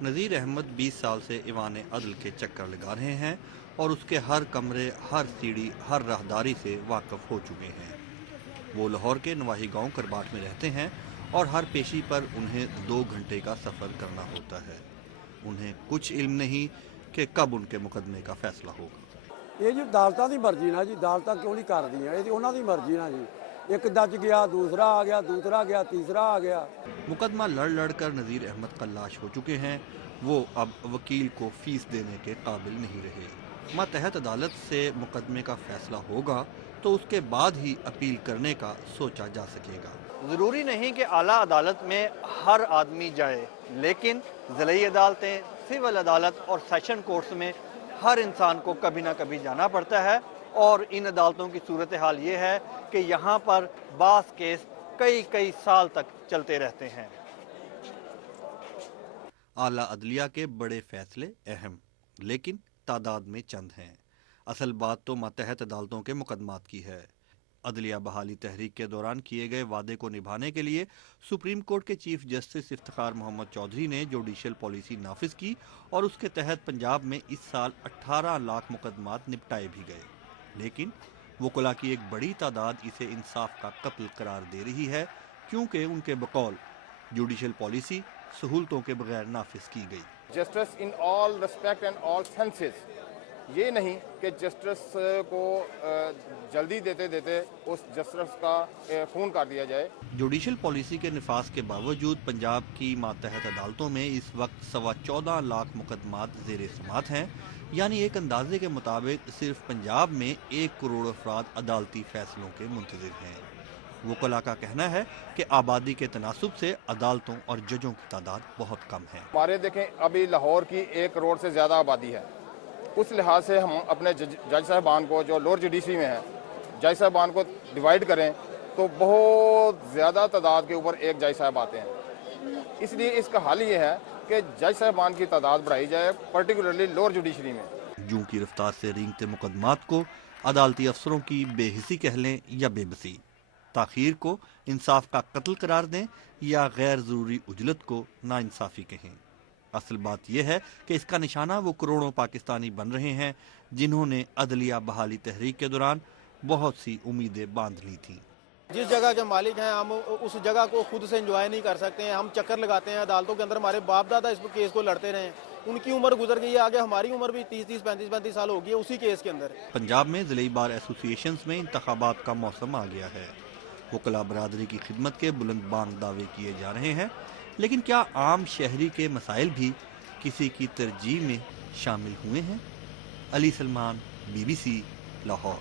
नज़ीर अहमद 20 साल से ईवान अदल के चक्कर लगा रहे हैं और उसके हर कमरे, हर सीढ़ी, हर राहदारी से वाकिफ हो चुके हैं। वो लाहौर के नवाही गांव करबाट में रहते हैं और हर पेशी पर उन्हें 2 घंटे का सफ़र करना होता है। उन्हें कुछ इल्म नहीं कि कब उनके मुकदमे का फैसला होगा। ਇਹ ਜੀ ਅਦਾਲਤਾਂ ਦੀ ਮਰਜ਼ੀ ਨਾਲ ਜੀ, ਅਦਾਲਤਾਂ ਕਿਉਂ ਨਹੀਂ ਕਰਦੀਆਂ, ਇਹ ਉਹਨਾਂ ਦੀ ਮਰਜ਼ੀ ਨਾਲ ਜੀ। ਇੱਕ ਦੱਜ ਗਿਆ, ਦੂਸਰਾ ਆ ਗਿਆ, ਦੂਸਰਾ ਗਿਆ, तीसरा आ गया। मुकदमा लड़ लड़ कर नज़ीर अहमद खल्लाश हो चुके हैं। वो अब वकील को फीस देने के काबिल नहीं रहे। मातहत अदालत से मुकदमे का फैसला होगा तो उसके बाद ही अपील करने का सोचा जा सकेगा। ज़रूरी नहीं कि आला अदालत में हर आदमी जाए, लेकिन ज़िली अदालतें, सिविल अदालत और सेशन कोर्ट्स में हर इंसान को कभी ना कभी जाना पड़ता है। और इन अदालतों की सूरत हाल ये है कि यहाँ पर बास केस कई साल तक चलते रहते हैं। आला अदलिया के बड़े फैसले अहम, लेकिन तादाद में चंद हैं। असल बात तो मातहत अदालतों के मुकदमात की है। अदलिया बहाली तहरीक के दौरान किए गए वादे को निभाने के लिए सुप्रीम कोर्ट के चीफ जस्टिस इफ्तिखार मोहम्मद चौधरी ने जुडिशल पॉलिसी नाफिज की और उसके तहत पंजाब में इस साल 18 लाख मुकदमात निपटाए भी गए। लेकिन वकुला की एक बड़ी तादाद इसे इंसाफ का कत्ल करार दे रही है, क्योंकि उनके बकौल जुडिशल पॉलिसी सहूलतों के बगैर नाफिज की गई। Justice in all respect and all senses, ये नहीं कि जस्टिस को जल्दी देते देते उस जस्टिस का खून कर दिया जाए। जुडिशल पॉलिसी के निफाज के बावजूद पंजाब की मातहत अदालतों में इस वक्त 14.25 लाख मुकदमात ज़ेर समात हैं। यानी एक अंदाजे के मुताबिक सिर्फ पंजाब में 1 करोड़ अफराद अदालती फैसलों के मुंतज़िर हैं। वकला का कहना है कि आबादी के तनासुब से अदालतों और जजों की तादाद बहुत कम है। हमारे देखें, अभी लाहौर की 1 करोड़ से ज़्यादा आबादी है। उस लिहाज से हम अपने जज साहबान को, जो लोअर जुडिशरी में है, जज साहबान को डिवाइड करें तो बहुत ज़्यादा तादाद के ऊपर एक जज साहब आते हैं। इसलिए इसका हल ये है कि जज साहबान की तादाद बढ़ाई जाए, पर्टिकुलरली लोअर जुडिशरी में। जूं की रफ्तार से रेंगते मुकदमात को अदालती अफसरों की बेहिसी कह लें या बेबसी, ताखीर को इंसाफ का कत्ल करार दें या गैर ज़रूरी उजलत को नाइंसाफ़ी कहें। असल बात यह है कि इसका निशाना वो करोड़ों पाकिस्तानी बन रहे हैं जिन्होंने अदलिया बहाली तहरीक के दौरान बहुत सी उम्मीदें बांध ली थीं। जिस जगह के मालिक हैं, हम उस जगह को खुद से एंजॉय नहीं कर सकते हैं। हम चक्कर लगाते हैं अदालतों के अंदर, हमारे बाप दादा इस केस को लड़ते रहे, उनकी उम्र गुजर गई है, आगे हमारी उम्र भी 30, 35 साल हो गई है उसी केस के अंदर। पंजाब में ज़िली बार एसोसिएशंस में इंतखाबात का मौसम आ गया है। वकला बरादरी की खिदमत के बुलंद बांग दावे किए जा रहे हैं, लेकिन क्या आम शहरी के मसाइल भी किसी की तरजीह में शामिल हुए हैं? अली सलमान, BBC, लाहौर।